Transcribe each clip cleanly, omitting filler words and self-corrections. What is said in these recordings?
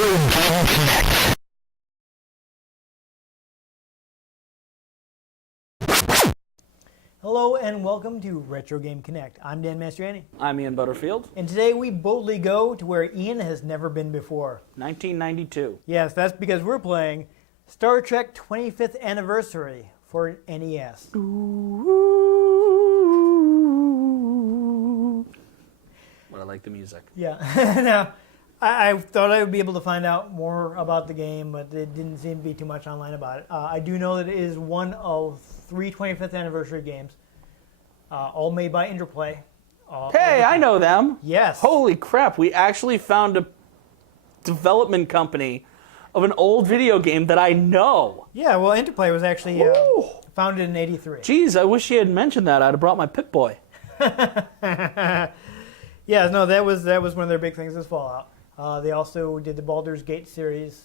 Game Connect. Hello and welcome to Retro Game Connect. I'm Dan Mastriani. I'm Ian Butterfield. And today we boldly go to where Ian has never been before. 1992. Yes, that's because we're playing Star Trek 25th Anniversary for NES. But I like the music. Yeah. Now, I thought I would be able to find out more about the game, but it didn't seem to be too much online about it. I do know that it is one of 3 25th Anniversary games, all made by Interplay. Hey, I know them. Yes. Holy crap, we actually found a development company of an old video game that I know. Yeah, well, Interplay was actually founded in '83. Jeez, I wish you had mentioned that. I'd have brought my Pip-Boy. Yeah, no, that was one of their big things, is Fallout. They also did the Baldur's Gate series.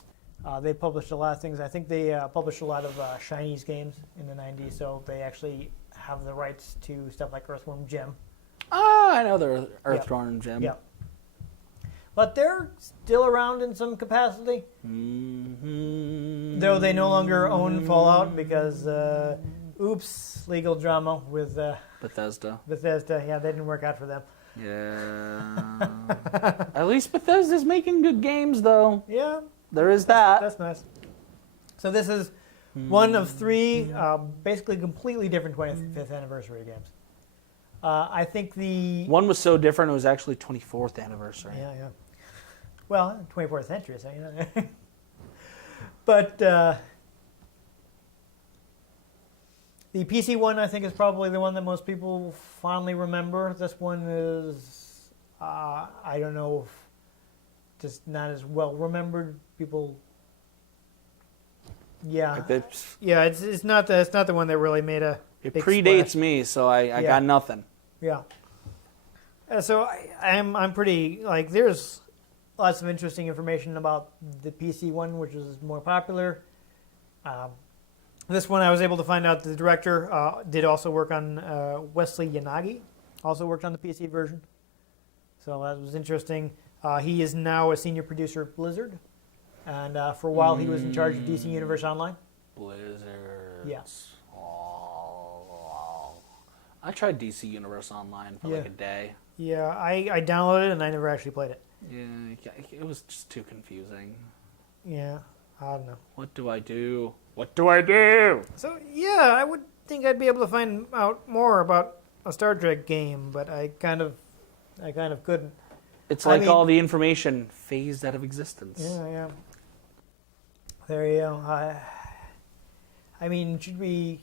They published a lot of things. I think they published a lot of Chinese games in the 90s, so they actually have the rights to stuff like Earthworm Jim. Ah, I know the Earthworm Jim. Yeah. But they're still around in some capacity. Mm-hmm. Though they no longer own Fallout because, oops, legal drama with Bethesda. Bethesda. Yeah, that didn't work out for them. Yeah. At least Bethesda's making good games, though. Yeah. There is that. That's nice. So this is one of 3 basically completely different 25th anniversary games. I think the... One was so different, it was actually 24th anniversary. Yeah. Well, 24th century, so you know. But the PC one, I think, is probably the one that most people fondly remember. This one is, I don't know, just not as well remembered. People, yeah, it's not the one that really made a. It big predates splash. me, so I got nothing. Yeah. So I'm pretty, like, there's lots of interesting information about the PC one, which is more popular. This one I was able to find out the director did also work on Wesley Yanagi, also worked on the PC version. So that was interesting. He is now a senior producer at Blizzard, and for a while he was in charge of DC Universe Online. Blizzard. Yes. Oh. I tried DC Universe Online for like a day. Yeah, I downloaded it and I never actually played it. Yeah, it was just too confusing. Yeah, I don't know. What do I do? What do I do? So yeah, I would think I'd be able to find out more about a Star Trek game, but I kind of couldn't. It's like all the information phased out of existence. Yeah. There you go. I mean, should we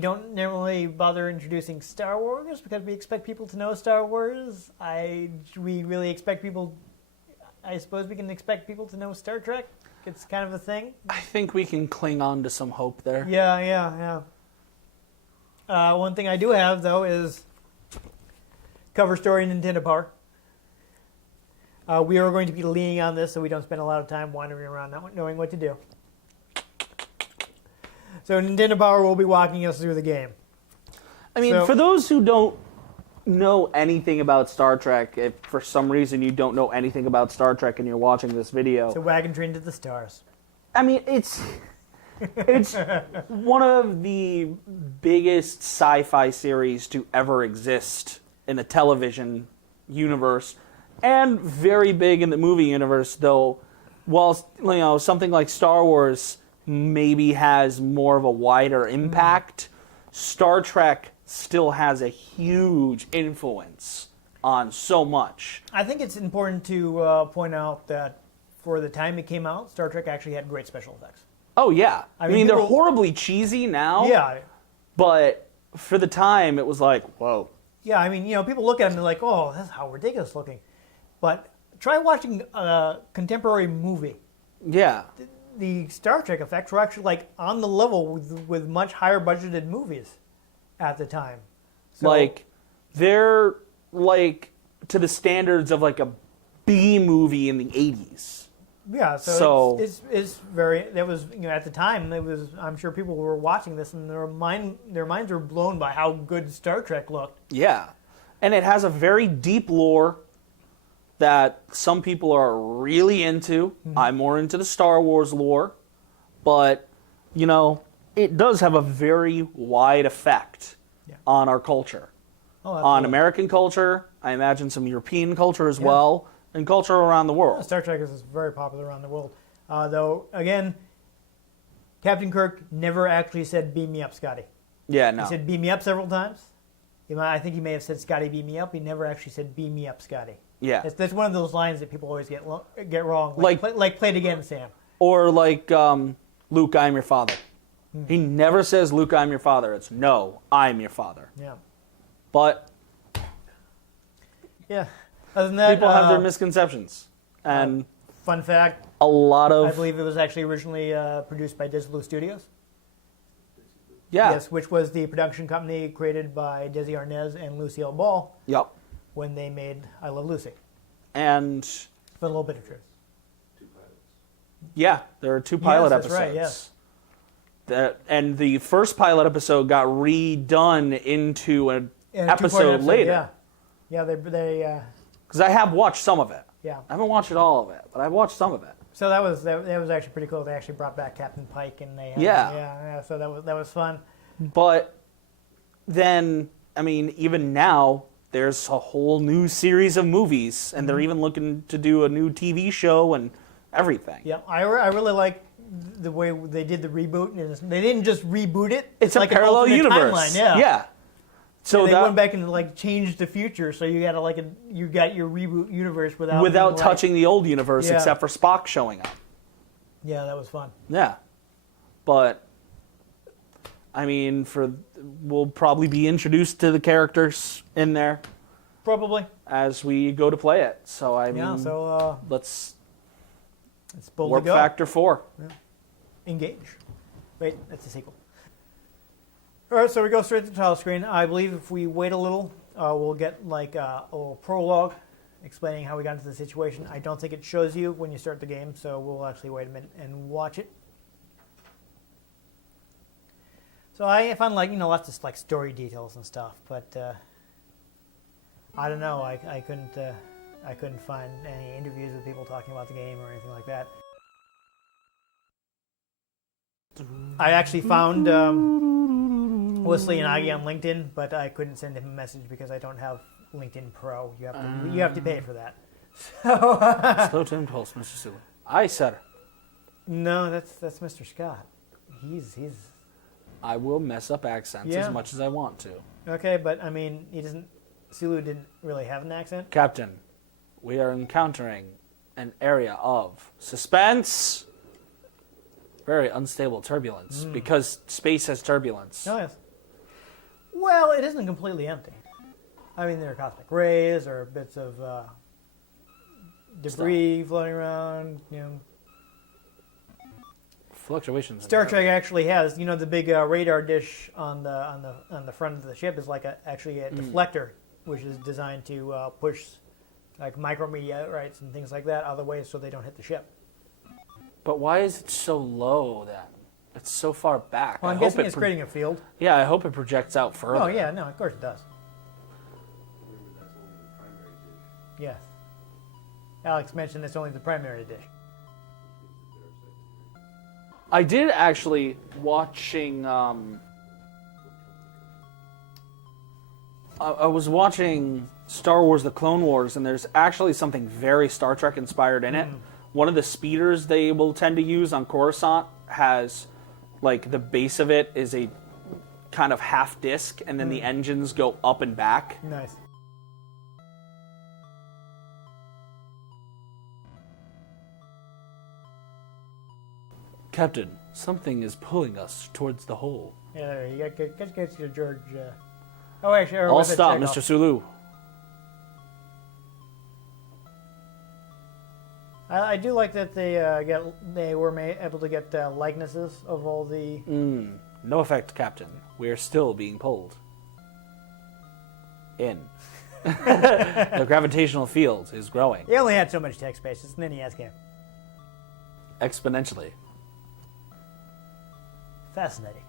don't normally bother introducing Star Wars because we expect people to know Star Wars. Should we really expect people? I suppose we can expect people to know Star Trek. It's kind of a thing. I think we can cling on to some hope there. Yeah. One thing I do have, though, is cover story Nintendo Power. We are going to be leaning on this so we don't spend a lot of time wandering around not knowing what to do. So Nintendo Power will be walking us through the game. I mean, for those who don't know anything about Star Trek, if for some reason you don't know anything about Star Trek and you're watching this video... It's a wagon train to the stars. I mean, it's one of the biggest sci-fi series to ever exist in the television universe, and very big in the movie universe, though, while something like Star Wars maybe has more of a wider impact, Star Trek still has a huge influence on so much. I think it's important to point out that for the time it came out, Star Trek actually had great special effects. Oh, yeah. I mean, they're people, horribly cheesy now. Yeah. But for the time, it was like, whoa. Yeah, I mean, people look at them and they're like, oh, that's how ridiculous looking. But try watching a contemporary movie. Yeah. The Star Trek effects were actually like on the level with much higher budgeted movies at the time. So, like, they're like to the standards of like a B movie in the 80s. Yeah, so it's very. That was at the time. It was. I'm sure people were watching this and their minds were blown by how good Star Trek looked. Yeah, and it has a very deep lore. that some people are really into. I'm more into the Star Wars lore, but, you know, it does have a very wide effect on our culture. Oh, On absolutely. American culture, I imagine some European culture as well, and culture around the world. Star Trek is very popular around the world. Though, again, Captain Kirk never actually said, "Beam me up, Scotty." Yeah, no. He said, "Beam me up" several times. I think he may have said, "Scotty, beam me up." He never actually said, "Beam me up, Scotty." Yeah. That's one of those lines that people always get wrong. Like- Play it again, Sam. Or like, Luke, I'm your father. He never says, Luke, I'm your father. It's, no, I'm your father. Yeah. But Yeah. Other than that, people have their misconceptions. And fun fact, a lot of... I believe it was actually originally produced by Desilu Studios. Yeah. Yes, which was the production company created by Desi Arnaz and Lucille Ball Yep. when they made I Love Lucy. And, For a little bit of truth. yeah, there are 2 pilot Yes, that's episodes. right, yes. And the first pilot episode got redone into an And a two-part episode later. Yeah, they Because I have watched some of it. yeah. I haven't watched all of it, but I've watched some of it. So that was actually pretty cool. They actually brought back Captain Pike, and they had, Yeah. So that was fun. But then, I mean, even now, there's a whole new series of movies, and they're even looking to do a new TV show and everything. Yeah, I really like the way they did the reboot. And they didn't just reboot it. It's like a parallel alternate universe. timeline, yeah. Yeah. So And they that went back and like changed the future, so you got you got your reboot universe without being, like- touching the old universe, Yeah. except for Spock showing up. Yeah, that was fun. Yeah. But I mean, we'll probably be introduced to the characters in there Probably. as we go to play it. So I mean, Yeah. So let's it's bold warp to go. factor 4. Engage. Wait, that's a sequel. All right, so we go straight to the title screen. I believe if we wait a little, we'll get like a little prologue explaining how we got into the situation. I don't think it shows you when you start the game, so we'll actually wait a minute and watch it. So I found lots of like story details and stuff, but I don't know. I couldn't find any interviews with people talking about the game or anything like that. I actually found Wesley and Aggie on LinkedIn, but I couldn't send him a message because I don't have LinkedIn Pro. You have to pay for that. So Slow to impulse, Mr. Sulu. I said it. no, that's Mr. Scott. He's I will mess up accents Yeah. as much as I want to. okay, but I mean he doesn't. Sulu didn't really have an accent. Captain, we are encountering an area of suspense. Very unstable turbulence, because space has turbulence. Oh yes. Well, it isn't completely empty. I mean, there are cosmic rays or bits of debris floating around. Fluctuations. in Star gravity. Trek actually has, the big radar dish on the front of the ship is like actually a deflector, which is designed to push like micrometeorites and things like that out of the way so they don't hit the ship. But why is it so low then? It's so far back. Well, I'm I hope guessing it it's creating a field. Yeah, I hope it projects out further. Oh yeah, no, of course it does. Yes. Alex mentioned it's only the primary dish. I did actually watching. I was watching Star Wars: The Clone Wars, and there's actually something very Star Trek inspired in it. One of the speeders they will tend to use on Coruscant has, like, the base of it is a kind of half disc, and then the engines go up and back. Nice. Captain, something is pulling us towards the hole. Yeah, there you go. Get your George. Oh, actually, or All was it stop, Chekhov? Mr. Sulu. I do like that they were able to get likenesses of all the. No effect, Captain. We're still being pulled. In. The gravitational field is growing He only had so much text space. It's an NES game. exponentially. Fascinating.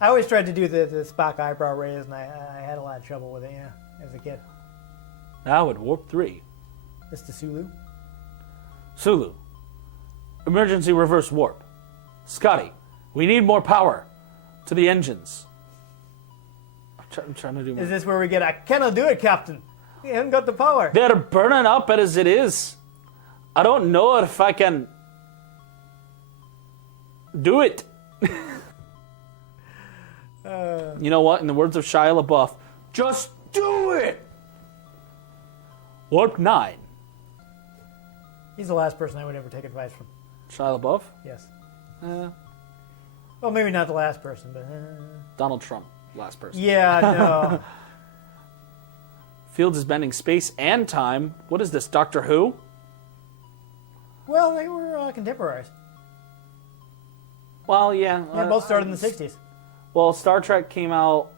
I always tried to do the Spock eyebrow raise, and I had a lot of trouble with it, as a kid. Now at warp 3. Mr. Sulu. Sulu, emergency reverse warp. Scotty, we need more power to the engines. I'm trying to do more. Is this where we get, I cannot do it, Captain. We haven't got the power. They're burning up as it is. I don't know if I can do it. You know what? In the words of Shia LaBeouf, just do it! Warp 9. He's the last person I would ever take advice from. Shia LaBeouf? Yes. Well, maybe not the last person, but... Donald Trump, last person. Yeah, no. Fields is bending space and time. What is this, Doctor Who? Well, they were contemporaries. Well, yeah. They both started in the 60s. Well, Star Trek came out,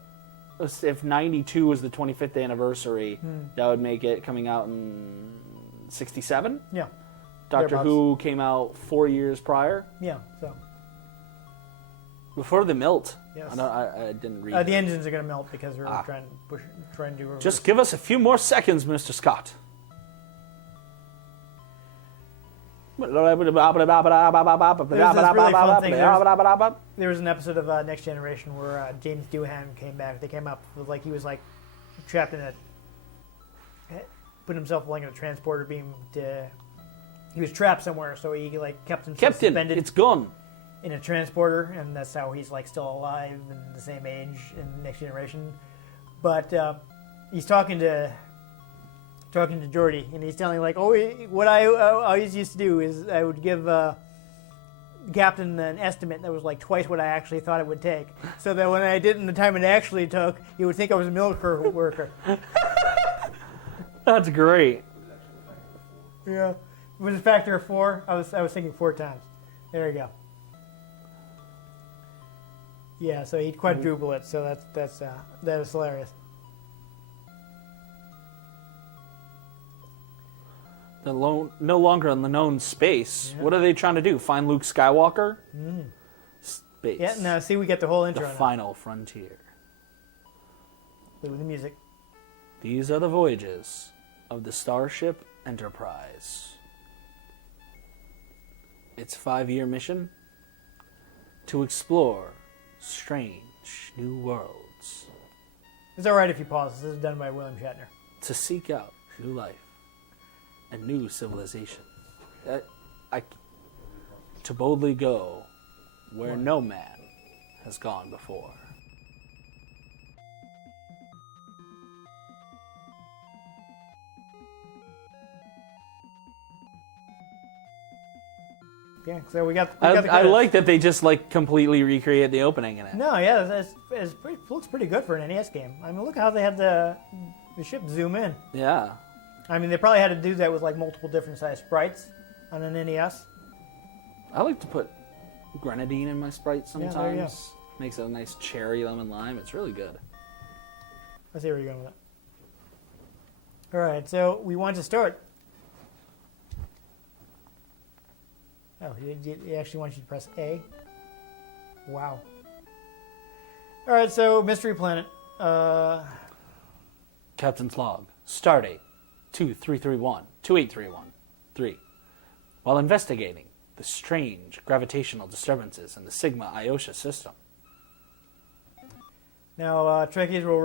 if 92 was the 25th anniversary, that would make it coming out in 67? Yeah. Doctor Thereabouts. Who came out 4 years prior. Yeah, so... Before they melt. Yes. I didn't read the that. engines are going to melt because we're trying to do reverse. Just give us a few more seconds, Mr. Scott. There's this really fun thing. There was an episode of Next Generation where James Doohan came back. They came up with he was trapped in put himself in a transporter beam. He was trapped somewhere, so he kept himself Captain, suspended it's gone. in a transporter, and that's how he's still alive and the same age in Next Generation. But he's talking to Geordi, and he's telling what I always used to do is I would give Captain an estimate that was twice what I actually thought it would take, so that when I did it in the time it actually took, he would think I was a miracle worker. That's great. Yeah, it was a factor of 4. I was thinking 4 times. There you go. Yeah, so he'd quadruple it. So that is hilarious. They're no longer in the known space. Yeah. What are they trying to do? Find Luke Skywalker? Space. Yeah, now see, we get the whole intro. The final frontier. With the music. These are the voyages of the Starship Enterprise. Its 5-year mission? To explore strange new worlds. It's alright if you pause. This is done by William Shatner. To seek out new life. A new civilization. To boldly go where no man has gone before. Yeah, so we got I like that they just completely recreate the opening in it. No, yeah, it looks pretty good for an NES game. I mean, look how they had the ship zoom in. Yeah. I mean, they probably had to do that with multiple different size sprites on an NES. I like to put grenadine in my Sprite sometimes. Yeah, there you go. Makes it a nice cherry lemon lime. It's really good. I see where you're going with that. All right, so we want to start. Oh, he actually wants you to press A. Wow. All right, so Mystery Planet. Captain's log. Stardate 2331-28313. While investigating the strange gravitational disturbances in the Sigma Iota system. Now, Trekkies will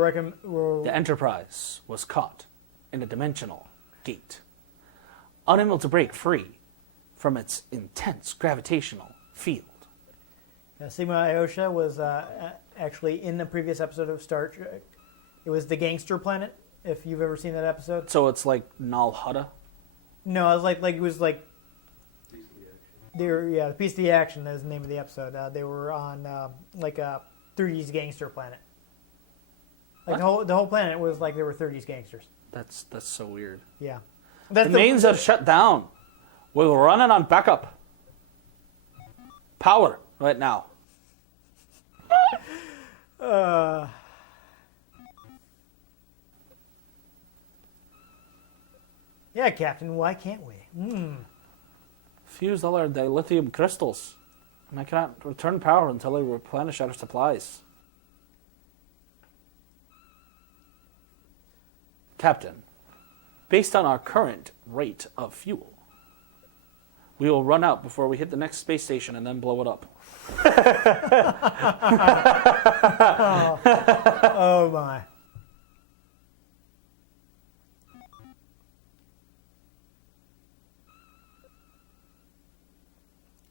The Enterprise was caught in a dimensional gate, unable to break free from its intense gravitational field. Sigma Iota was actually in the previous episode of Star Trek. It was the gangster planet, if you've ever seen that episode. So it's like Nal Hutta? No, it was like they were, the Piece of the Action is the name of the episode. They were on a 30s gangster planet. The whole planet was they were 30s gangsters. That's so weird. Yeah. The mains are shut down. We're running on backup. Power right now. Yeah, Captain, why can't we? Fused all our dilithium crystals. And I cannot return power until I replenish our supplies. Captain, Based on our current rate of fuel, we will run out before we hit the next space station and then blow it up. Oh my.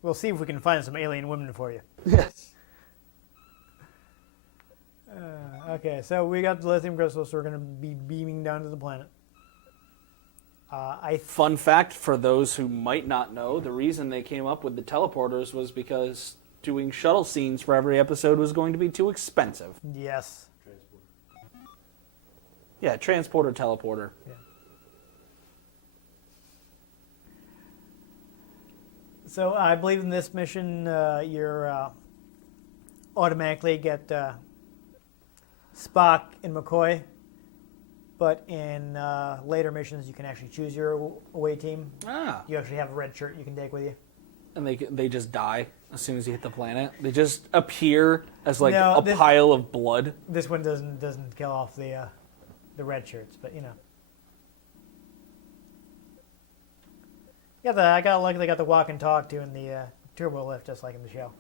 We'll see if we can find some alien women for you. Yes. Okay, so we got the lithium crystals, so we're going to be beaming down to the planet. Fun fact for those who might not know, the reason they came up with the teleporters was because doing shuttle scenes for every episode was going to be too expensive. Yes. Yeah, transporter, teleporter. Yeah. So I believe in this mission, you're automatically get Spock and McCoy, but in later missions you can actually choose your away team. Ah. You actually have a red shirt you can take with you. And they just die as soon as you hit the planet. They just appear as like No, a this- pile of blood. This one doesn't kill off the red shirts, but you know. Yeah, I got lucky. They got the walk and talk too in the turbo lift, just like in the show.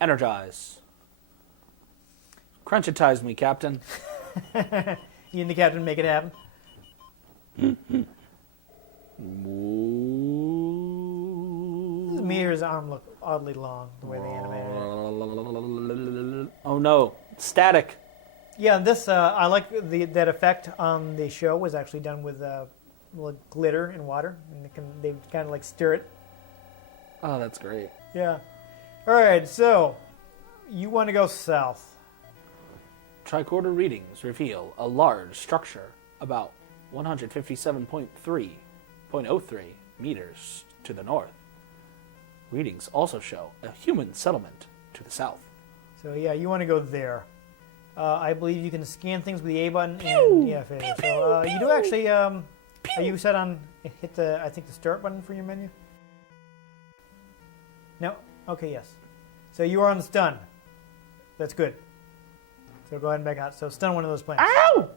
Energize. Crunchitize me, Captain. You and the captain make it happen. His mirror's arm look oddly long the way they animated it. Oh no, static. Yeah, and this I like that effect on the show was actually done with glitter and water, and they kind of like stir it. Oh, that's great. Yeah. All right, so you want to go south. Tricorder readings reveal a large structure about 157.3 meters to the north. Readings also show a human settlement to the south. So yeah, you want to go there. I believe you can scan things with the A button. And, yeah, so you do actually. Are you set on hit the I think the start button for your menu? No. Okay. Yes. So you are on stun. That's good. So go ahead and back out. So stun one of those planets. Ow!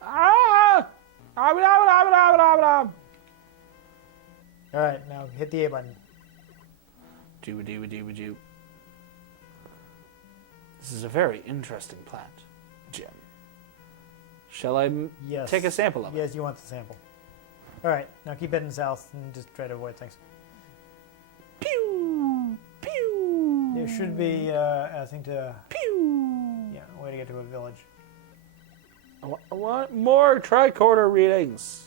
Ah! All right. Now hit the A button. Doo-ba-doo-ba-doo-ba-doo. This is a very interesting plant, Jim. Shall I Yes. take a sample of it? Yes, you want the sample. All right. Now keep heading south and just try to avoid things. Pew! Pew! There should be, I think, Pew! yeah, a way to get to a village. I want more tricorder readings.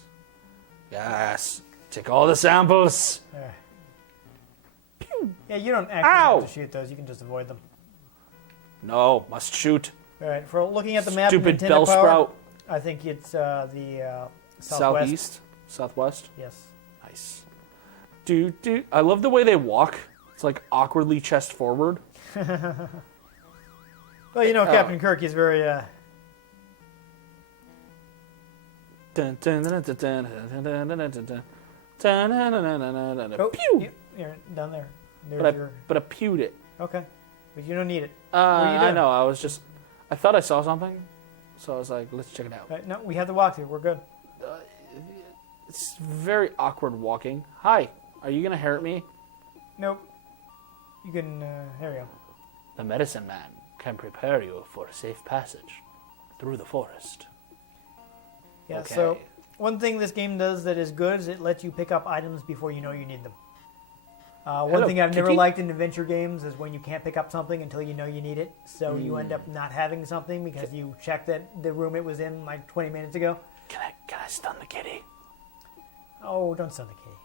Yes. Take all the samples. There. Yeah, you don't actually Ow! have to shoot those. You can just avoid them. No, must shoot. All right. For looking at the map, Stupid Nintendo bell Power, sprout. I think it's the southwest. Southeast? Southwest? Yes. Nice. Do. I love the way they walk. It's like awkwardly chest forward. Well, you know, Captain Kirk is very. Dun, dun, dun, dun, dun, dun, dun, dun, dun, dun, dun. Dun, dun, dun, dun, dun, dun, dun. Oh, Pew! you're down there. There's But your. I pewed it. Okay, but you don't need it. What are you I doing? know. I thought I saw something, so I was like, let's check it out. Right, no, we have the walkthrough. We're good. It's very awkward walking. Hi, are you gonna hurt me? Nope. You can. There we go. The medicine man can prepare you for safe passage through the forest. Yeah. Okay. So one thing this game does that is good is it lets you pick up items before you know you need them. One Hello, thing I've never Kitty. liked in adventure games is when you can't pick up something until you know you need it. So you end up not having something because you checked that the room it was in like 20 minutes ago. Can I stun the kitty? Oh, don't stun the kitty.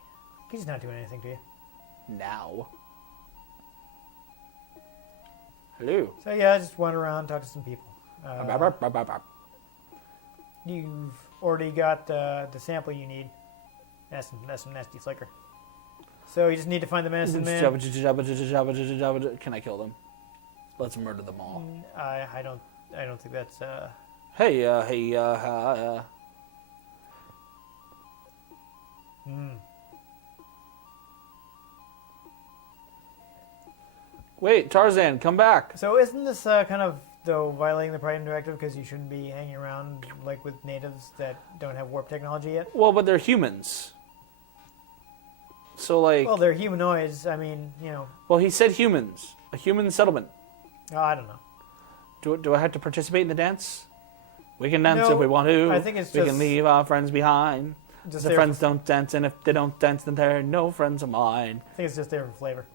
Kitty's not doing anything to you. Now. Hello. So yeah, just wander around, talk to some people. You've already got the sample you need. That's some nasty flicker. So you just need to find the medicine man. Can I kill them? Let's murder them all. I don't think that's Hey, Wait, Tarzan, come back. So isn't this kind of, though, violating the Pride Directive because you shouldn't be hanging around like with natives that don't have warp technology yet? Well, but they're humans. So, like... Well, they're humanoids. I mean, you know. Well, he said humans. A human settlement. Oh, I don't know. Do I have to participate in the dance? We can dance No, if we want to. I think it's we just... can leave our friends behind. Just The friends don't dance, and if they don't dance, then they're no friends of mine. I think it's just there for flavor.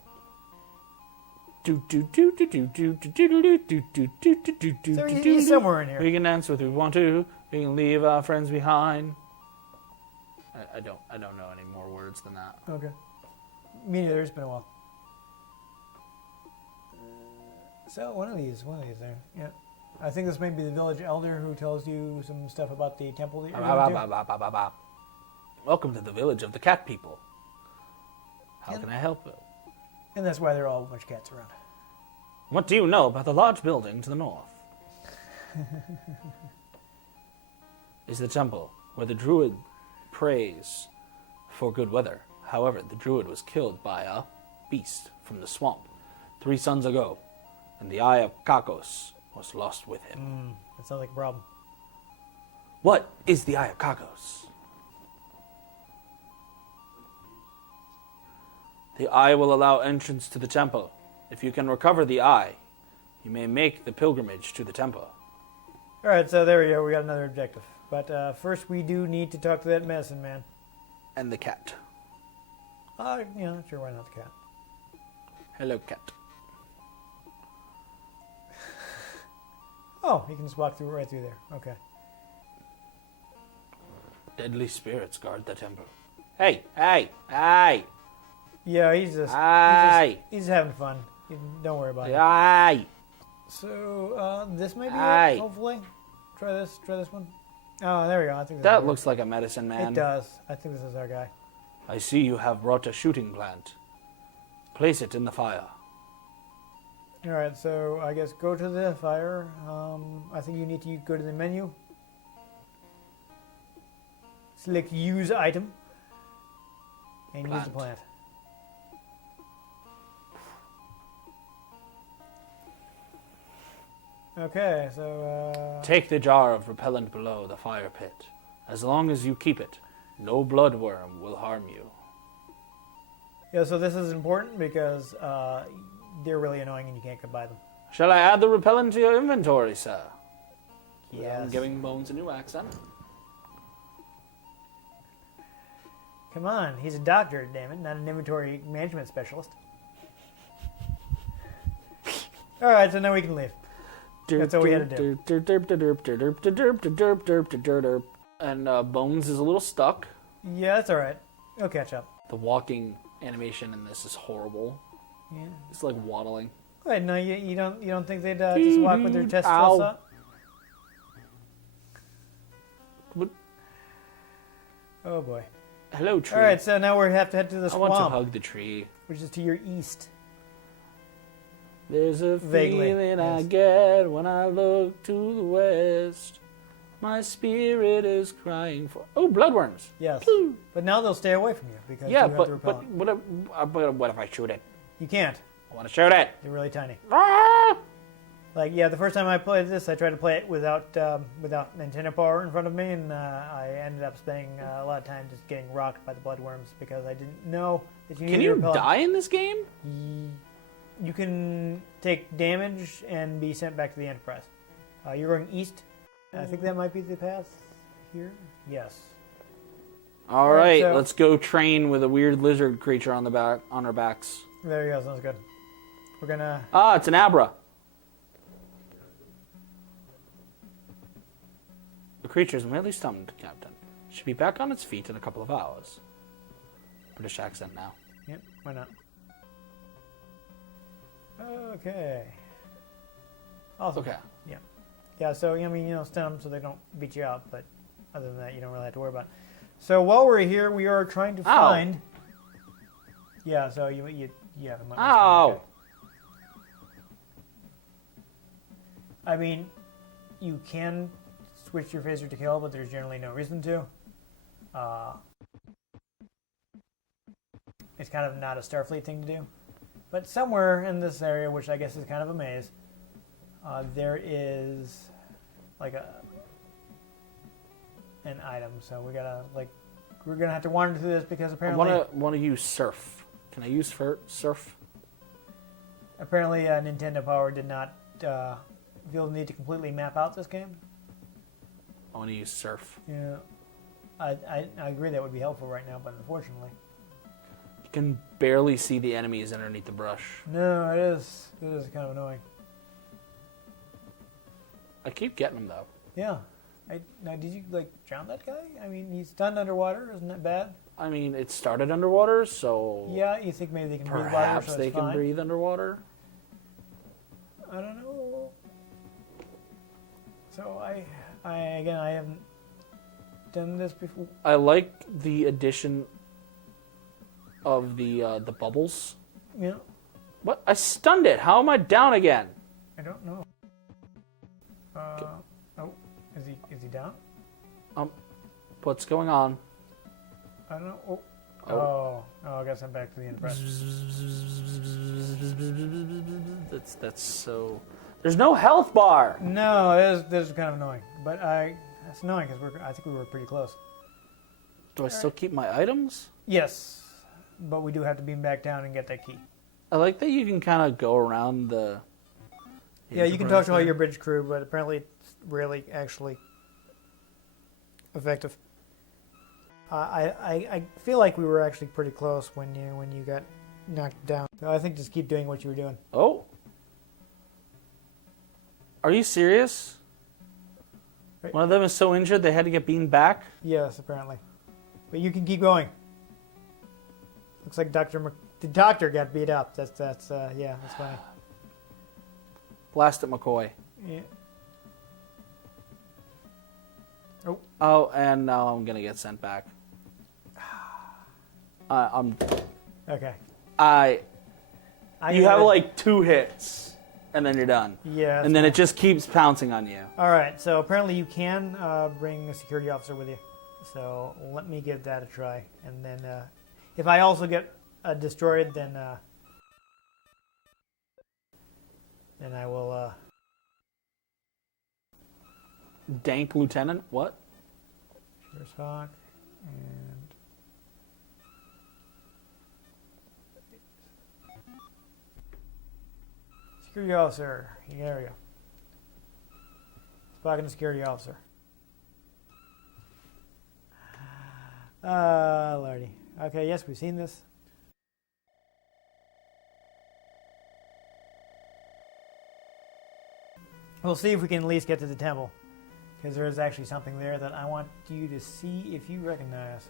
Do do do do do do do do do do do do do So do he's somewhere in here. We can dance if we want to. We can leave our friends behind. I don't know any more words than that. Okay. Me neither. It's been a while. So one of these there. Yeah. I think this may be the village elder who tells you some stuff about the temple that you're going to. Welcome to the village of the cat people. How can I help you? And that's why there are all a bunch of cats around. What do you know about the large building to the north? Is the temple where the druid prays for good weather. However, the druid was killed by a beast from the swamp 3 suns ago, and the Eye of Kakos was lost with him. That sounds like a problem. What is the Eye of Kakos? The eye will allow entrance to the temple. If you can recover the eye, you may make the pilgrimage to the temple. All right, so there we go. We got another objective. But first, we do need to talk to that medicine man. And the cat. Yeah, sure, why not the cat? Hello, cat. Oh, he can just walk through right through there. Okay. Deadly spirits guard the temple. Hey, hey, hey! Yeah, he's just Aye. he's having fun. Don't worry about it. Aye! So this might be Aye. it, hopefully. Try this one. Oh, there we go. I think That looks like a medicine man. It does. I think this is our guy. I see you have brought a shooting plant. Place it in the fire. All right, so I guess go to the fire. I think you need to go to the menu. Select use item. And use the plant. Okay, so... Take the jar of repellent below the fire pit. As long as you keep it, no bloodworm will harm you. Yeah, so this is important because they're really annoying and you can't buy them. Shall I add the repellent to your inventory, sir? Yes. I'm giving Bones a new accent. Come on, he's a doctor, damn it, not an inventory management specialist. Alright, so now we can leave. That's all we had to do. And Bones is a little stuck. Yeah, that's alright. He'll catch up. The walking animation in this is horrible. Yeah. It's like waddling. Wait, no, you don't think they'd just walk with their chest Ow. close up? What? Oh boy. Hello, tree. Alright, so now we have to head to the I swamp, want to hug the tree. which is to your east. There's a Vaguely, feeling I yes. get when I look to the west. My spirit is crying for... Oh, bloodworms. Yes. Pew. But now they'll stay away from you because Yeah, you have the but repellent. what if I shoot it? You can't. I want to shoot it. They're really tiny. Ah! Like, yeah, the first time I played this, I tried to play it without Nintendo Power in front of me, and I ended up spending a lot of time just getting rocked by the bloodworms because I didn't know that you needed Can you repellent. die in this game? You can take damage and be sent back to the Enterprise. You're going east. I think that might be the path here. Yes. All Alright, right, so- let's go train with a weird lizard creature on our backs. There you go. Sounds good. We're gonna. Ah, it's an Abra. The creature is merely stunned, Captain. It should be back on its feet in a couple of hours. British accent now. Yep. Why not? Okay. Awesome. Okay. Yeah. Yeah. So I mean, stun them so they don't beat you up, but other than that, you don't really have to worry about it. So while we're here, we are trying to Ow. find. Yeah. So you yeah. Ow! Okay. I mean, you can switch your phaser to kill, but there's generally no reason to. It's kind of not a Starfleet thing to do. But somewhere in this area, which I guess is kind of a maze, there is like an item. So we're gonna have to wander through this because apparently I want to use surf. Can I use surf? apparently Nintendo Power did not feel the need to completely map out this game. I want to use surf. Yeah, I agree that would be helpful right now, but unfortunately, You can barely see the enemies underneath the brush. no, it is kind of annoying. I keep getting them though. Yeah. Now, did you drown that guy? I mean, he's stunned underwater. Isn't that bad? I mean, it started underwater, so Yeah, you think maybe they can breathe water, perhaps so they it's can fine? breathe underwater. I don't know. So I haven't done this before. I like the addition of the bubbles. Yeah, What? I stunned it. How am I down again? I don't know. Oh, is he down? What's going on? I don't know. Oh. Oh, I guess I'm back to the end. That's so. There's no health bar. No, this is kind of annoying. But it's annoying because I think we were pretty close. Do I still keep my items? Yes, but we do have to beam back down and get that key. I like that you can kind of go around the. Yeah, you can talk to all your bridge crew, but apparently it's rarely actually effective. I feel like we were actually pretty close when you got knocked down. So I think just keep doing what you were doing. Oh. Are you serious? Right. One of them is so injured they had to get beamed back? Yes, apparently. But you can keep going. Looks like the doctor got beat up. That's funny. Blast it, McCoy. Yeah. Oh, and now I'm gonna get sent back. I'm. Okay. You have like 2 hits, and then you're done. Yeah. And then it just keeps pouncing on you. All right. So apparently you can bring a security officer with you. So let me give that a try, and then if I also get destroyed, then I will. Dank Lieutenant? What? Here's Hawk and. Security officer. Yeah, there we go. Spock and the security officer. Lordy. Okay, yes, we've seen this. We'll see if we can at least get to the temple. Because there is actually something there that I want you to see if you recognize.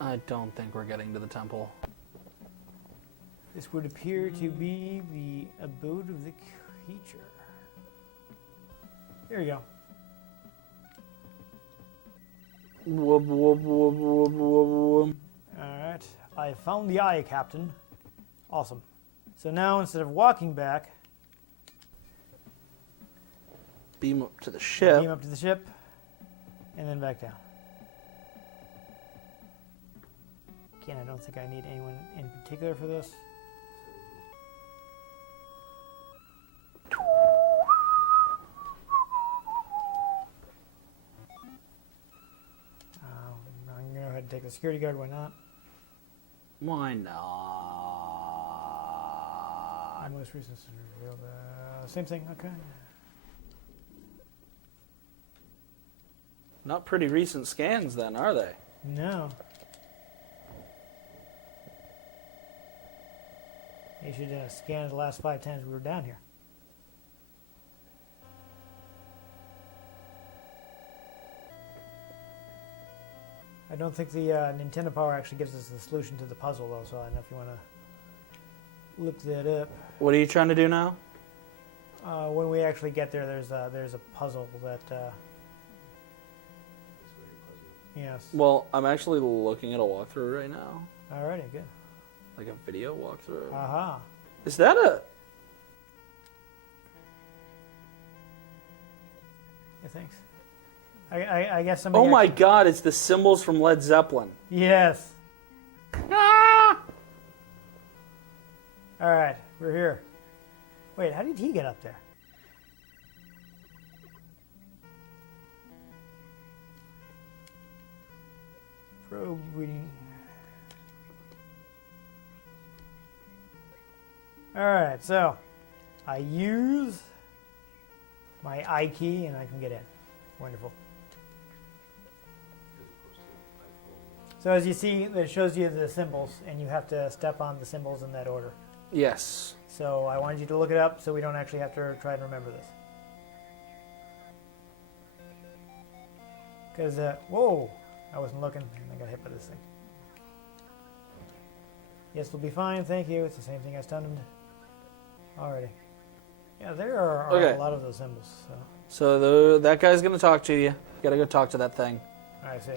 I don't think we're getting to the temple. This would appear to be the abode of the creature. There you go. Whoop, whoop, whoop, whoop, whoop, whoop. Alright. I found the eye, Captain. Awesome. So now instead of walking back, Beam up to the ship. beam up to the ship, and then back down. Again, I don't think I need anyone in particular for this. I'm going to go ahead and take the security guard, why not? Why not? My most recent revealed same thing, okay. Not pretty recent scans then, are they? No. You should scan the last 5 times we were down here. I don't think the Nintendo Power actually gives us the solution to the puzzle, though, so I don't know if you want to look that up. What are you trying to do now? When we actually get there, there's a puzzle that... yes. Well, I'm actually looking at a walkthrough right now. Alrighty, good. Like a video walkthrough. Aha. Is that a... Yeah, thanks. I guess somebody... Oh my god, it's the symbols from Led Zeppelin. Yes. Ah! Alright, We're here. Wait, how did he get up there? Probe reading. Alright, so I use my I key and I can get in. Wonderful. So as you see, it shows you the symbols, and you have to step on the symbols in that order. Yes. So I wanted you to look it up so we don't actually have to try and remember this. Because, whoa, I wasn't looking, and I got hit by this thing. Yes, we'll be fine, thank you. It's the same thing I stunned. Alrighty. Yeah, there are Okay. a lot of those symbols. So that guy's going to talk to you. You got to go talk to that thing. I see.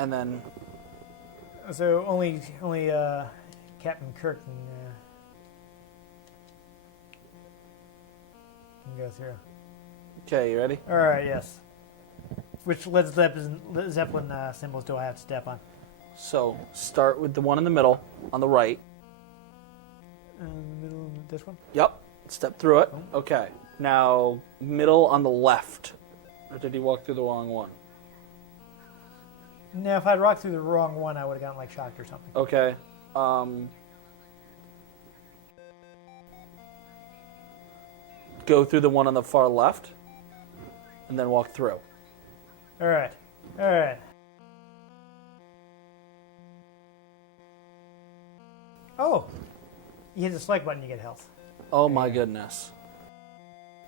And then... So only Captain Kirk can go through. Okay, you ready? All right, yes. Which Led Zeppelin symbols do I have to step on? So, start with the one in the middle, on the right. In the middle, this one? Yep. Step through it. Oh. Okay. Now, middle on the left. Or did he walk through the wrong one? Now, if I'd walked through the wrong one, I would have gotten, like, shocked or something. Okay. Go through the one on the far left, and then walk through. All right. All right. Oh! You hit the select button, you get health. Oh my goodness.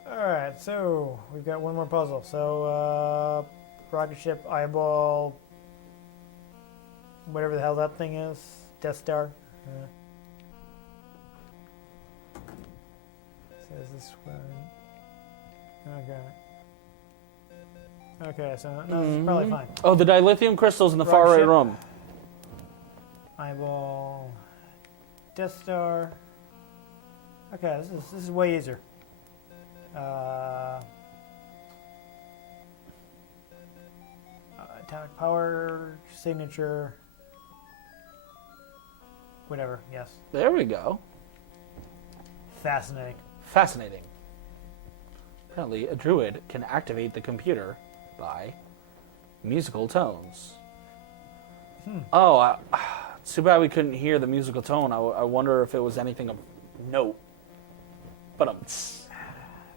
Alright, so we've got one more puzzle. So, rocket ship, eyeball, whatever the hell that thing is, Death Star. Says this one. Okay. Okay, so no, it's probably fine. Oh, the dilithium crystals in the far Rocket right ship. room. Eyeball, Death Star. Okay, this is way easier. Atomic power, signature, whatever, yes. There we go. Fascinating. Fascinating. Apparently, a druid can activate the computer by musical tones. Oh, it's too bad we couldn't hear the musical tone. I wonder if it was anything of note. But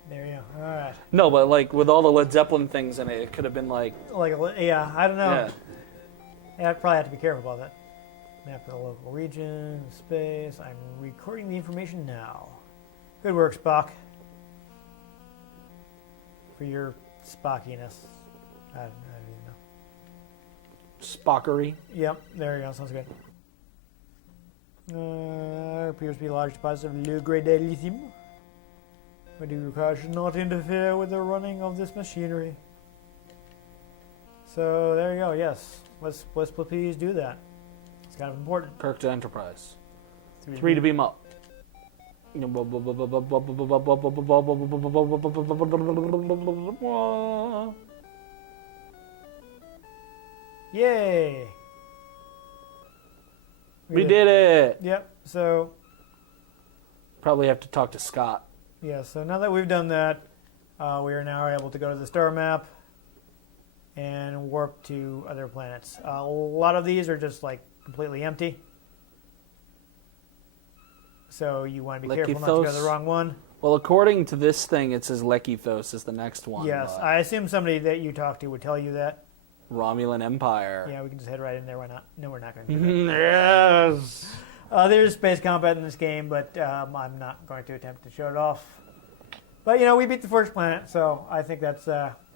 There you go. All right. no, but like with all the Led Zeppelin things in it, it could have been like Yeah, I don't know. yeah. Yeah, I'd probably have to be careful about that. Map of the local region, space. I'm recording the information now. Good work, Spock. For your Spockiness. I don't even know. Spockery. Yep, there you go. Sounds good. Appears to be large deposits of low-grade lithium. I do caution not to interfere with the running of this machinery. So there you go. Yes, let's please do that. It's kind of important. Kirk to Enterprise. 3 to beam up. Yay! We did it. Yep. So Probably have to talk to Scott. yeah. So now that we've done that, we are now able to go to the star map and warp to other planets. A lot of these are just like completely empty. So you want to be careful not to go to the wrong one. Well, according to this thing, it says Lekithos is the next one. Yes, I assume somebody that you talk to would tell you that. Romulan Empire. Yeah, we can just head right in there. Why not? No, we're not going to do that. Yes. There's space combat in this game, but I'm not going to attempt to show it off. But you know, we beat the first planet, so I think that's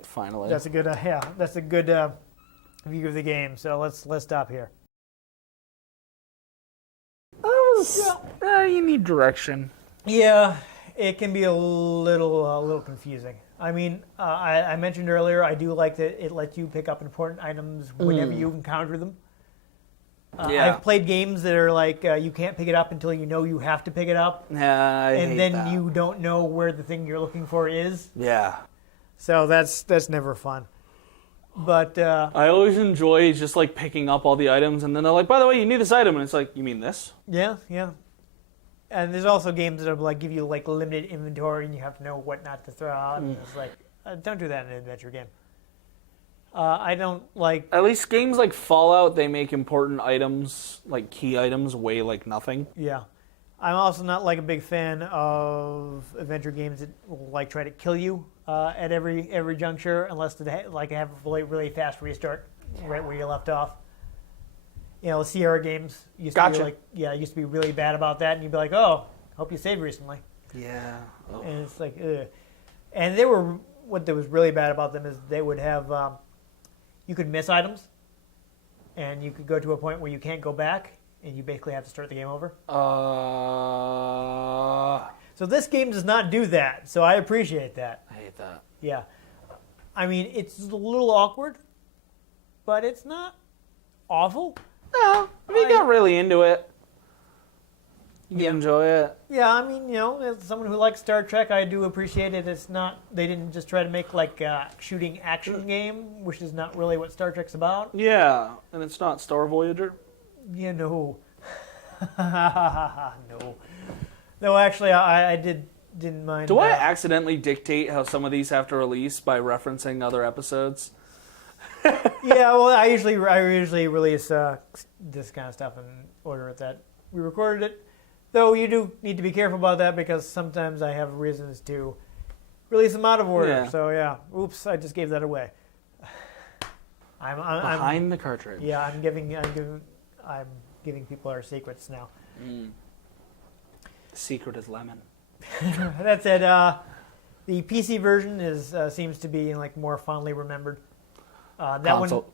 Finally. that's a good that's a good view of the game. So let's stop here. You need direction. Yeah, it can be a little confusing. I mean, I mentioned earlier, I do like that it lets you pick up important items whenever you encounter them. Yeah. I've played games that are like you can't pick it up until you know you have to pick it up, Yeah, and then you don't know where the thing you're looking for is. Yeah. So that's never fun. But I always enjoy just like picking up all the items, and then they're like, "By the way, you need this item," and it's like, "You mean this?" yeah. And there's also games that like give you like limited inventory, and you have to know what not to throw out. And it's like, don't do that in an adventure game. I don't like. At least games like Fallout, they make important items, like key items, weigh like nothing. Yeah, I'm also not like a big fan of adventure games that will like try to kill you at every juncture, unless they like have a really fast restart right where you left off. You know, Sierra games used to be like, used to be really bad about that, and you'd be like, oh, hope you saved recently. Yeah. Oh. And it's like, ugh. And they were, what was really bad about them is they would have, you could miss items, and you could go to a point where you can't go back, and you basically have to start the game over. So this game does not do that, so I appreciate that. I hate that. Yeah. I mean, it's a little awkward, but it's not awful. No, if you got really into it, you can enjoy it. Yeah, I mean, you know, as someone who likes Star Trek, I do appreciate it. It's not, they didn't just try to make like a shooting action game, which is not really what Star Trek's about. Yeah, and it's not Star Voyager. Yeah, no. No. No, actually, I didn't mind. Do I accidentally dictate how some of these have to release by referencing other episodes? Yeah, well, I usually release this kind of stuff in order that we recorded it. Though you do need to be careful about that because sometimes I have reasons to release them out of order. Yeah. So yeah, oops, I just gave that away. I'm Behind the cartridge. Yeah, I'm giving people our secrets now. The secret is lemon. That said, the PC version seems to be like more fondly remembered.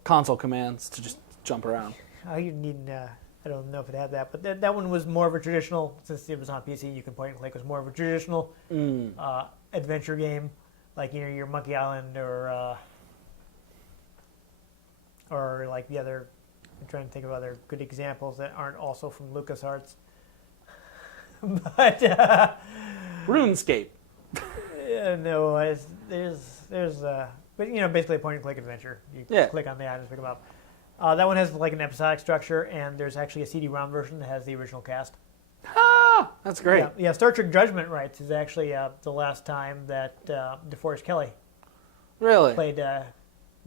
Console commands to just jump around. You need. I don't know if it had that, but that one was more of a traditional. Since it was on PC, you can point and click. It was more of a traditional adventure game, like your Monkey Island or like the other. I'm trying to think of other good examples that aren't also from LucasArts. But RuneScape. No, there's but you know, basically a point and click adventure. You click on the items, pick them up. That one has like an episodic structure, and there's actually a CD-ROM version that has the original cast. Ah, that's great. Yeah, Star Trek Judgment Rights is actually the last time that DeForest Kelley played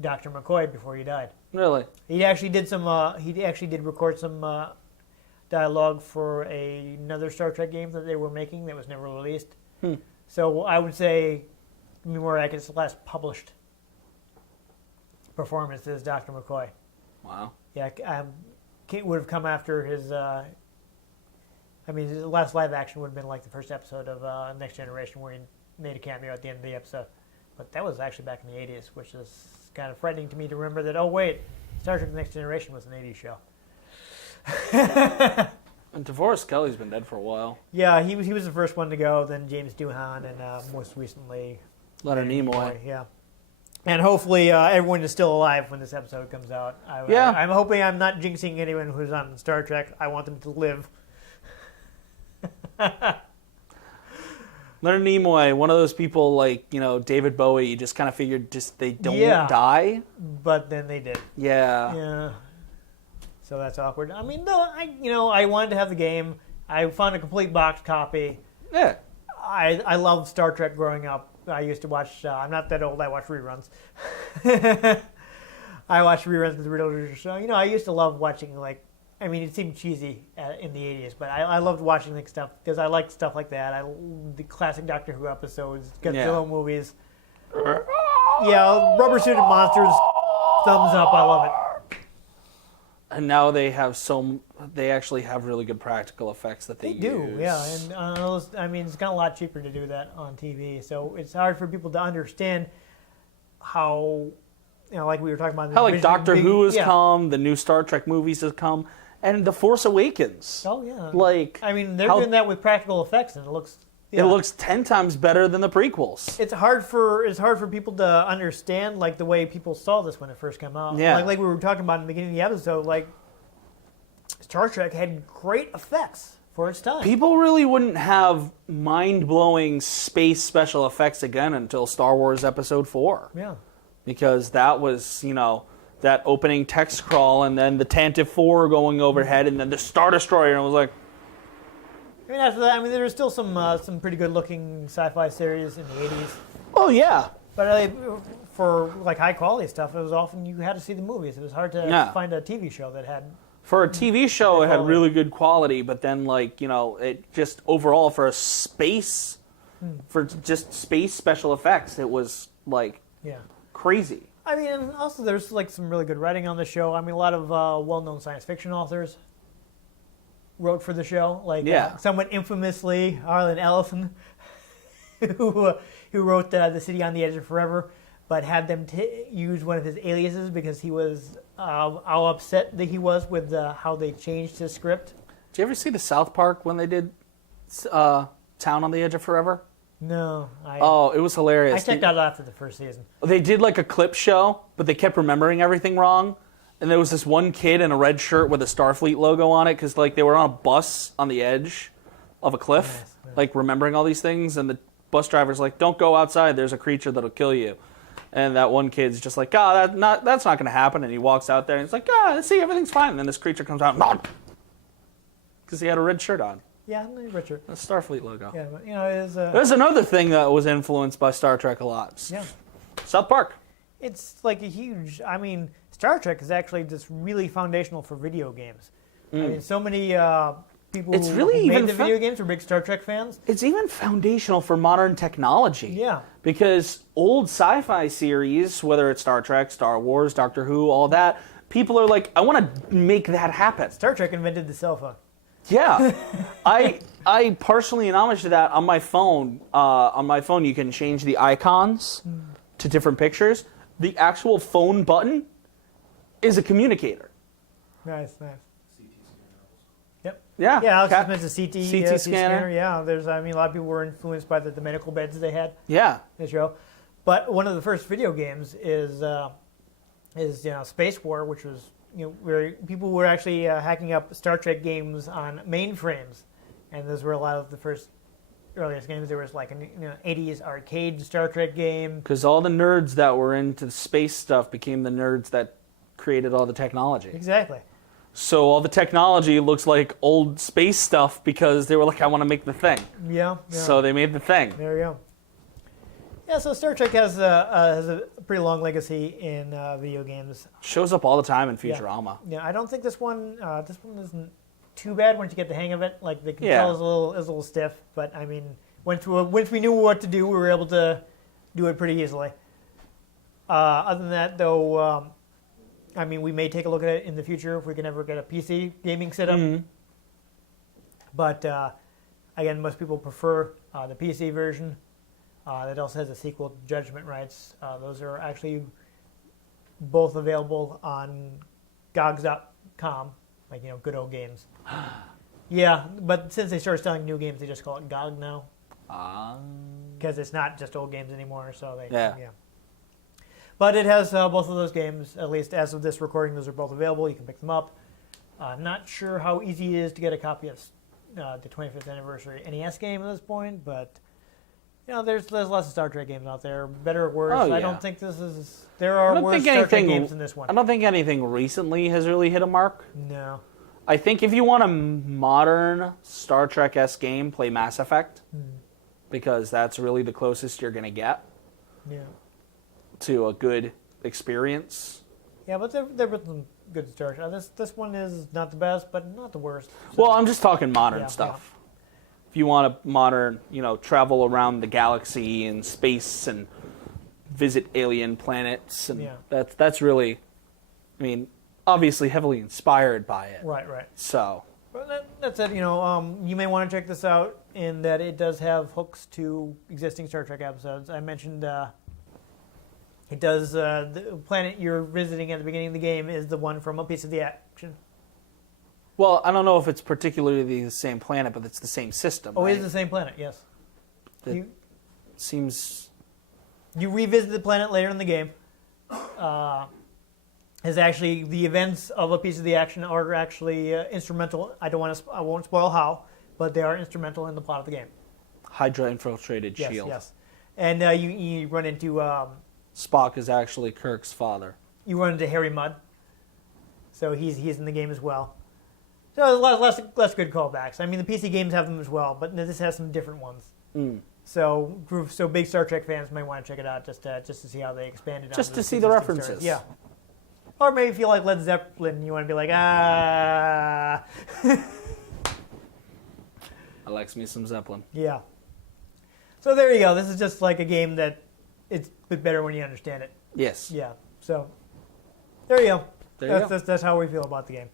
Dr. McCoy before he died. Really? He actually did record some dialogue for another Star Trek game that they were making that was never released. So I would say, to be more accurate, it's the last published performance is Dr. McCoy. Wow. Yeah, Kate would have come after his. His last live action would have been like the first episode of Next Generation, where he made a cameo at the end of the episode. But that was actually back in the '80s, which is kind of frightening to me to remember that. Oh wait, Star Trek: Next Generation was an '80s show. And DeForest Kelley's been dead for a while. Yeah, he was the first one to go. Then James Doohan, and most recently Leonard Nimoy. Yeah. And hopefully everyone is still alive when this episode comes out. I'm hoping I'm not jinxing anyone who's on Star Trek. I want them to live. Leonard Nimoy, one of those people like, David Bowie, you just kind of figured they don't die. But then they did. Yeah. Yeah. So that's awkward. I mean, I wanted to have the game. I found a complete box copy. Yeah. I loved Star Trek growing up. I used to watch, I'm not that old, I watch reruns. I watched reruns of the Riddler show. I used to love watching, it seemed cheesy in the 80s, but I loved watching stuff because I liked stuff like that. The classic Doctor Who episodes, Godzilla movies. Yeah, Rubber Suited Monsters, thumbs up, I love it. And now they actually have really good practical effects that they use. Do, yeah. And it's gotten a lot cheaper to do that on TV, so it's hard for people to understand how, like we were talking about. How Doctor Who has come, the new Star Trek movies has come, and The Force Awakens. Oh yeah. They're doing that with practical effects, and it looks. Yeah. It looks 10 times better than the prequels. It's hard for people to understand the way people saw this when it first came out. Yeah. Like we were talking about in the beginning of the episode, Star Trek had great effects for its time. People really wouldn't have mind-blowing space special effects again until Star Wars Episode 4. Yeah. Because that was, that opening text crawl and then the Tantive 4 going overhead and then the Star Destroyer, and it was like, I mean, after that, I mean, there were still some pretty good-looking sci-fi series in the '80s. Oh yeah. But for like high-quality stuff, it was often you had to see the movies. It was hard to find a TV show that had. For a TV show, it had really good quality, but then it just overall for a space, for just space special effects, it was crazy. I mean, and also there's like some really good writing on the show. I mean, a lot of well-known science fiction authors wrote for the show, somewhat infamously Arlen Ellison, who wrote The City on the Edge of Forever, but had them use one of his aliases because he was how upset that he was with how they changed his script. Did you ever see the South Park when they did Town on the Edge of Forever? No. It was hilarious. I checked out after the first season. They did like a clip show, but they kept remembering everything wrong. And there was this one kid in a red shirt with a Starfleet logo on it because they were on a bus on the edge of a cliff, nice. Remembering all these things. And the bus driver's like, "Don't go outside. There's a creature that'll kill you." And that one kid's just like, that's not going to happen. And he walks out there and he's like, see, everything's fine. And then this creature comes out, because he had a red shirt on. Yeah, Richard. A Starfleet logo. Yeah, but it is. There's another thing that was influenced by Star Trek a lot. Yeah. South Park. It's like a huge. I mean, Star Trek is actually just really foundational for video games. I mean, so many people who made the video games were big Star Trek fans. It's even foundational for modern technology. Yeah. Because old sci-fi series, whether it's Star Trek, Star Wars, Doctor Who, all that, people are like, I want to make that happen. Star Trek invented the cell phone. Yeah. I partially in homage to that on my phone. On my phone, you can change the icons to different pictures. The actual phone button is a communicator. Nice. Yep. Yeah. Yeah, Alex just mentioned CT scanner. Yeah, there's. I mean, a lot of people were influenced by the medical beds they had. Yeah. In the show, but one of the first video games is Space War, which was where people were actually hacking up Star Trek games on mainframes, and those were a lot of the earliest games. There was like an 80s arcade Star Trek game. Because all the nerds that were into space stuff became the nerds that created all the technology. Exactly. So all the technology looks like old space stuff because they were like, I want to make the thing. Yeah. So they made the thing. There you go. Yeah, so Star Trek has a pretty long legacy in video games. Shows up all the time in Futurama. Yeah, I don't think this one isn't too bad once you get the hang of it. Like the control is a little stiff, but I mean, once we knew what to do, we were able to do it pretty easily. Other than that, though, I mean, we may take a look at it in the future if we can ever get a PC gaming setup. Mm-hmm. But again, most people prefer the PC version. That also has a sequel, Judgment Rights. Those are actually both available on GOG.com, good old games. Yeah, but since they started selling new games, they just call it GOG now. Because it's not just old games anymore. So yeah. But it has both of those games, at least as of this recording. Those are both available. You can pick them up. I'm not sure how easy it is to get a copy of the 25th anniversary NES game at this point, but there's lots of Star Trek games out there, better or worse. Oh, yeah. I don't think there are worse Star Trek games than this one. I don't think anything recently has really hit a mark. No. I think if you want a modern Star Trek-esque game, play Mass Effect, because that's really the closest you're going to get to a good experience. Yeah, but there were some good Star Trek. This one is not the best, but not the worst. So. Well, I'm just talking modern stuff. Yeah. If you want a modern, travel around the galaxy and space and visit alien planets, and that's really, I mean, obviously heavily inspired by it. Right. So. Well, that's it. You may want to check this out in that it does have hooks to existing Star Trek episodes. I mentioned it does. The planet you're visiting at the beginning of the game is the one from A Piece of the Action. Well, I don't know if it's particularly the same planet, but it's the same system. Oh, right? It is the same planet, yes. Seems... You revisit the planet later in the game. Is actually the events of A Piece of the Action are actually instrumental. I won't spoil how, but they are instrumental in the plot of the game. Hydra-infiltrated shield. Yes. And you run into... Spock is actually Kirk's father. You run into Harry Mudd. So he's in the game as well. So there's less good callbacks. I mean, the PC games have them as well, but this has some different ones. So big Star Trek fans might want to check it out just to see how they expanded. Just to see the references. Stories. Yeah. Or maybe if you like Led Zeppelin, and you want to be like, ah. I likes me some Zeppelin. Yeah. So there you go. This is just like a game that it's a bit better when you understand it. Yes. Yeah. So there you go. There you go. That's how we feel about the game.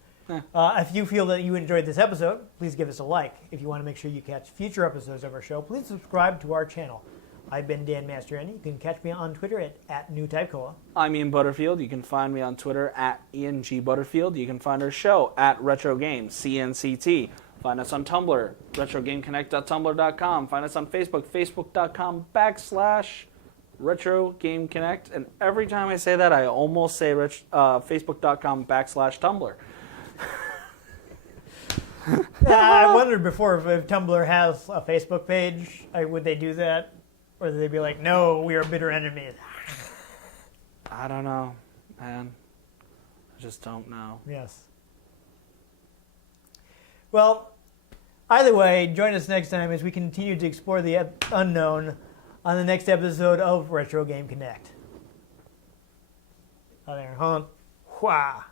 If you feel that you enjoyed this episode, please give us a like. If you want to make sure you catch future episodes of our show, please subscribe to our channel. I've been Dan Mastriani. You can catch me on Twitter at NewTypeCola. I'm Ian Butterfield. You can find me on Twitter at Ian G. Butterfield. You can find our show at Retro Games, CNCT. Find us on Tumblr, RetroGameConnect.tumblr.com. Find us on Facebook, Facebook.com/RetroGameConnect. And every time I say that, I almost say Facebook.com/Tumblr. I wondered before if Tumblr has a Facebook page, would they do that? Or would they be like, no, we are bitter enemies? I don't know, man. I just don't know. Yes. Well, either way, join us next time as we continue to explore the unknown on the next episode of Retro Game Connect. Oh, there. Hold on. Wah.